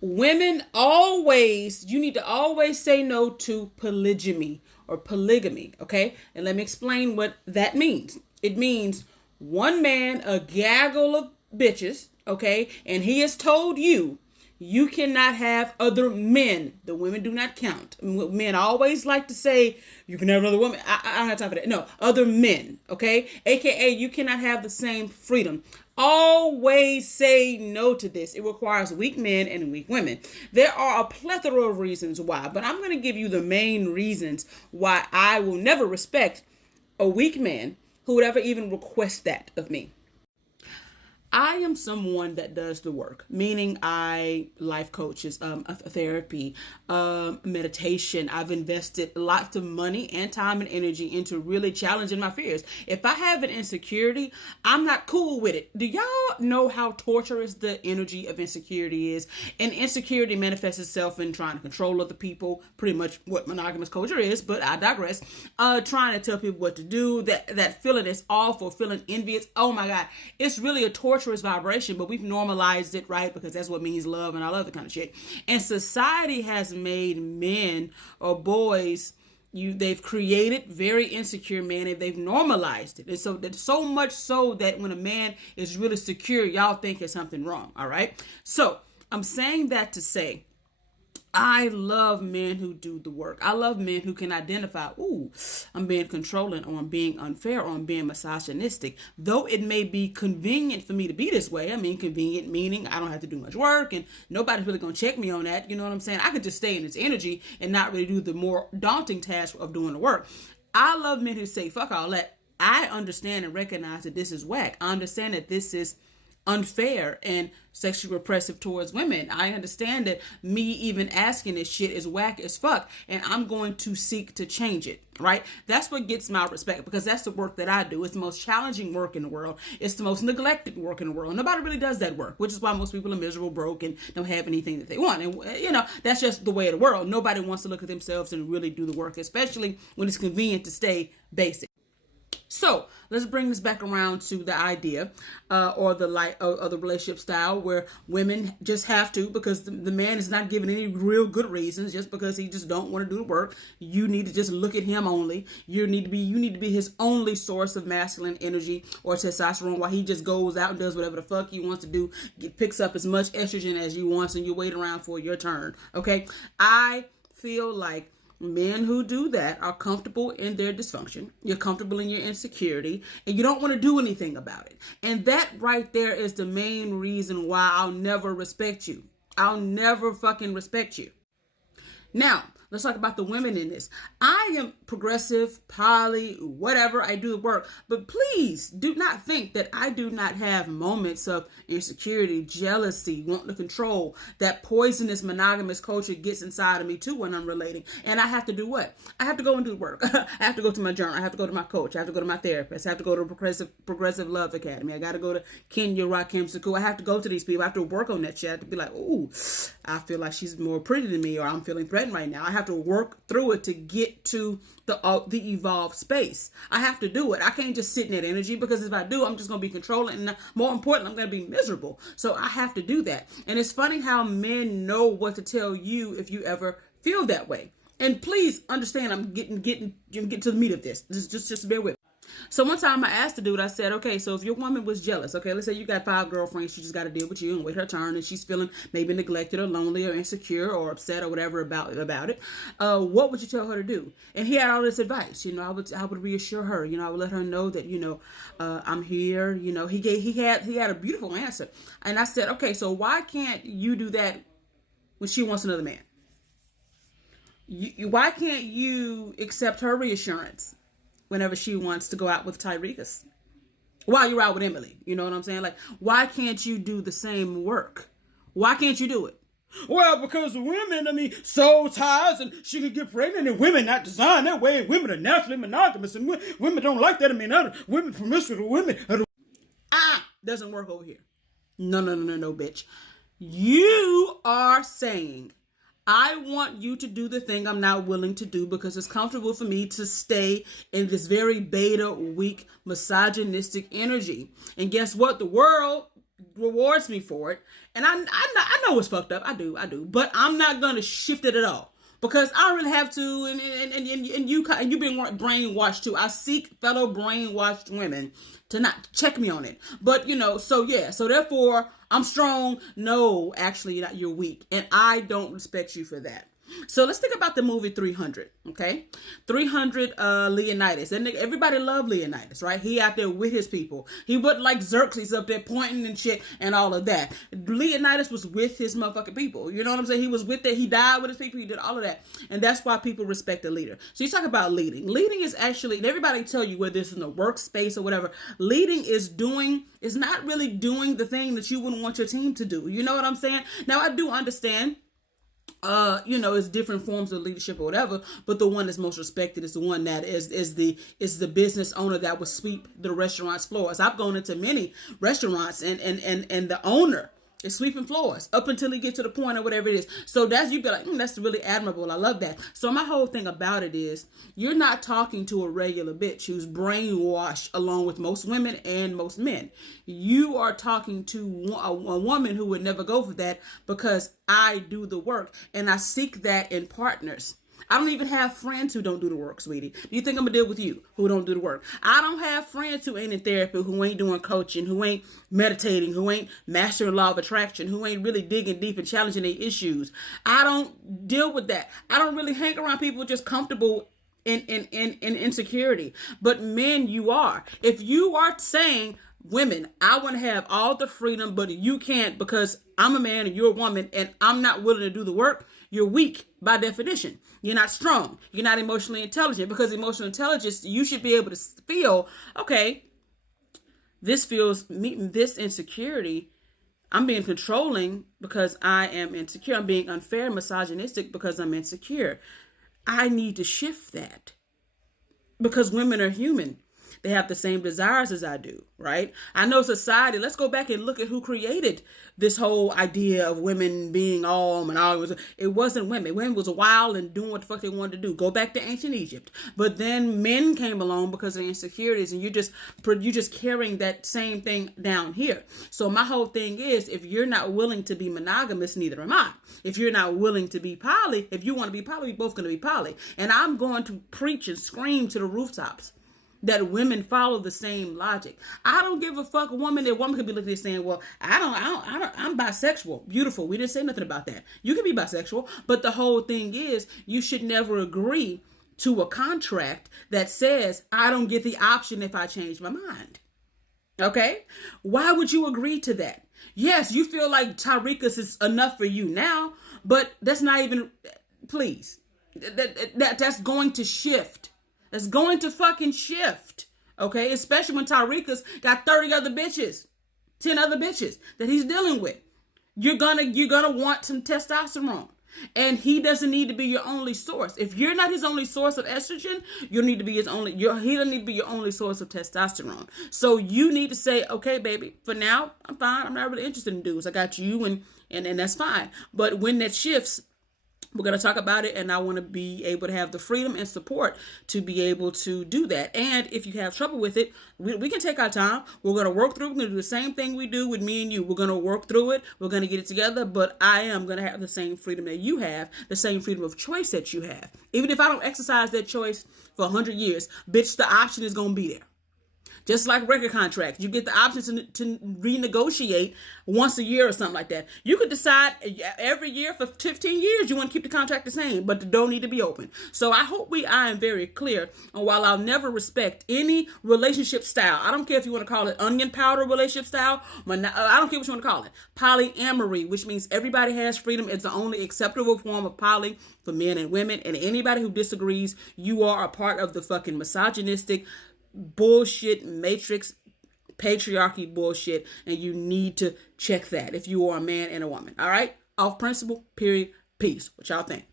Women always, you need to always say no to polygamy or polygamy, okay? And let me explain what that means. It means one man, a gaggle of bitches, okay? And he has told you you cannot have other men. The women do not count. Men always like to say you can have another woman. I don't have time for that. No, other men, okay? AKA you cannot have the same freedom. Always say no to this. It requires weak men and weak women. There are a plethora of reasons why, but I'm going to give you the main reasons why I will never respect a weak man who would ever even request that of me. I am someone that does the work, meaning I life coaches, therapy, meditation. I've invested lots of money and time and energy into really challenging my fears. If I have an insecurity, I'm not cool with it. Do y'all know how torturous the energy of insecurity is? And insecurity manifests itself in trying to control other people, pretty much what monogamous culture is, but I digress. Trying to tell people what to do, that feeling is awful, feeling envious. Oh my God, it's really a torturous vibration, but we've normalized it, right? Because that's what means love and all other kind of shit. And society has made men or boys, they've created very insecure men and they've normalized it. And so much so that when a man is really secure, y'all think there's something wrong. All right. So I'm saying that to say, I love men who do the work. I love men who can identify, ooh, I'm being controlling, or I'm being unfair, or I'm being misogynistic. Though it may be convenient for me to be this way. I mean, convenient meaning I don't have to do much work and nobody's really going to check me on that. You know what I'm saying? I could just stay in this energy and not really do the more daunting task of doing the work. I love men who say, fuck all that. I understand and recognize that this is whack. I understand that this is unfair and sexually repressive towards women. I understand that me even asking this shit is whack as fuck, and I'm going to seek to change it, right? That's what gets my respect, because that's the work that I do. It's the most challenging work in the world. It's the most neglected work in the world. Nobody really does that work, which is why most people are miserable, broke, and don't have anything that they want. And, that's just the way of the world. Nobody wants to look at themselves and really do the work, especially when it's convenient to stay basic. So let's bring this back around to the idea or the relationship style where women just have to, because the man is not giving any real good reasons, just because he just don't want to do the work. You need to just look at him only. You need to be his only source of masculine energy or testosterone, while he just goes out and does whatever the fuck he wants to do, picks up as much estrogen as you want, and you wait around for your turn. Okay, I feel like men who do that are comfortable in their dysfunction. You're comfortable in your insecurity, and you don't want to do anything about it. And that right there is the main reason why I'll never respect you. I'll never fucking respect you. Now, let's talk about the women in this. I am progressive, poly, whatever. I do the work. But please do not think that I do not have moments of insecurity, jealousy, wanting to control. That poisonous monogamous culture gets inside of me too when I'm relating. And I have to do what? I have to go and do the work. I have to go to my journal. I have to go to my coach. I have to go to my therapist. I have to go to Progressive Love Academy. I got to go to Kenya Rakim School. I have to go to these people. I have to work on that shit. I have to be like, ooh, I feel like she's more pretty than me, or I'm feeling threatened right now. I have to work through it to get to the evolved space. I have to do it. I can't just sit in that energy, because if I do, I'm just going to be controlling, and more important, I'm going to be miserable. So I have to do that. And it's funny how men know what to tell you if you ever feel that way. And please understand, I'm getting to the meat of this. Just bear with me. So one time I asked the dude, I said, okay, so if your woman was jealous, okay, let's say you got 5 girlfriends, she just got to deal with you and wait her turn, and she's feeling maybe neglected or lonely or insecure or upset or whatever about it, what would you tell her to do? And he had all this advice. I would reassure her. I would let her know that, I'm here. He had a beautiful answer. And I said, okay, so why can't you do that when she wants another man? Why can't you accept her reassurance whenever she wants to go out with Tyrekus while you're out with Emily? You know what I'm saying? Like, why can't you do the same work? Why can't you do it? Well, because women, soul ties, and she could get pregnant, and women not designed that way, and women are naturally monogamous, and women don't like that. Women promiscuous, women. Doesn't work over here. No, bitch. You are saying, I want you to do the thing I'm not willing to do, because it's comfortable for me to stay in this very beta, weak, misogynistic energy. And guess what? The world rewards me for it, and I know it's fucked up. I do, but I'm not gonna shift it at all because I don't really have to. And you being brainwashed too. I seek fellow brainwashed women to not check me on it. But so yeah, so therefore I'm strong. No, actually, you're weak, and I don't respect you for that. So let's think about the movie 300, okay? 300, Leonidas. And everybody loved Leonidas, right? He out there with his people. He wasn't like Xerxes up there pointing and shit and all of that. Leonidas was with his motherfucking people. You know what I'm saying? He was with it. He died with his people. He did all of that. And that's why people respect a leader. So you talk about leading. Leading is actually, and everybody tell you whether it's in the workspace or whatever, leading is not really doing the thing that you wouldn't want your team to do. You know what I'm saying? Now, I do understand it's different forms of leadership or whatever, but the one that's most respected is the one that is the business owner that will sweep the restaurant's floors. I've gone into many restaurants and the owner is sweeping floors up until he gets to the point or whatever it is. So you'd be like, that's really admirable. I love that. So my whole thing about it is you're not talking to a regular bitch who's brainwashed along with most women and most men. You are talking to a woman who would never go for that because I do the work and I seek that in partners. I don't even have friends who don't do the work, sweetie. Do you think I'm going to deal with you who don't do the work? I don't have friends who ain't in therapy, who ain't doing coaching, who ain't meditating, who ain't mastering law of attraction, who ain't really digging deep and challenging their issues. I don't deal with that. I don't really hang around people just comfortable in insecurity. But men, you are. If you are saying, women, I want to have all the freedom, but you can't because I'm a man and you're a woman and I'm not willing to do the work, you're weak by definition. You're not strong. You're not emotionally intelligent because emotional intelligence, you should be able to feel, okay, this insecurity. I'm being controlling because I am insecure. I'm being unfair and misogynistic because I'm insecure. I need to shift that because women are human. They have the same desires as I do, right? I know society, let's go back and look at who created this whole idea of women being all and all. It wasn't women. Women was wild and doing what the fuck they wanted to do. Go back to ancient Egypt. But then men came along because of insecurities and you're just carrying that same thing down here. So my whole thing is, if you're not willing to be monogamous, neither am I. If you're not willing to be poly, if you want to be poly, we're both going to be poly. And I'm going to preach and scream to the rooftops that women follow the same logic. I don't give a fuck. A woman could be looking at this saying, well, I'm bisexual. Beautiful. We didn't say nothing about that. You can be bisexual, but the whole thing is you should never agree to a contract that says I don't get the option if I change my mind. Okay? Why would you agree to that? Yes, you feel like Tyreeka's is enough for you now, but that's not even, please. That's going to shift. That's going to fucking shift. Okay? Especially when Tyreeka's got 30 other bitches, 10 other bitches that he's dealing with. You're gonna want some testosterone. And he doesn't need to be your only source. If you're not his only source of estrogen, he doesn't need to be your only source of testosterone. So you need to say, okay, baby, for now, I'm fine. I'm not really interested in dudes. I got you and that's fine. But when that shifts, we're going to talk about it, and I want to be able to have the freedom and support to be able to do that. And if you have trouble with it, we can take our time. We're going to work through it. We're going to do the same thing we do with me and you. We're going to work through it. We're going to get it together, but I am going to have the same freedom that you have, the same freedom of choice that you have. Even if I don't exercise that choice for 100 years, bitch, the option is going to be there. Just like record contracts, you get the option to renegotiate once a year or something like that. You could decide every year for 15 years you want to keep the contract the same, but the door need to be open. So I hope I am very clear. And while I'll never respect any relationship style, I don't care if you want to call it onion powder relationship style, I don't care what you want to call it. Polyamory, which means everybody has freedom. It's the only acceptable form of poly for men and women. And anybody who disagrees, you are a part of the fucking misogynistic bullshit matrix patriarchy bullshit, and you need to check that if you are a man and a woman. All right, off principle, period, peace. What y'all think?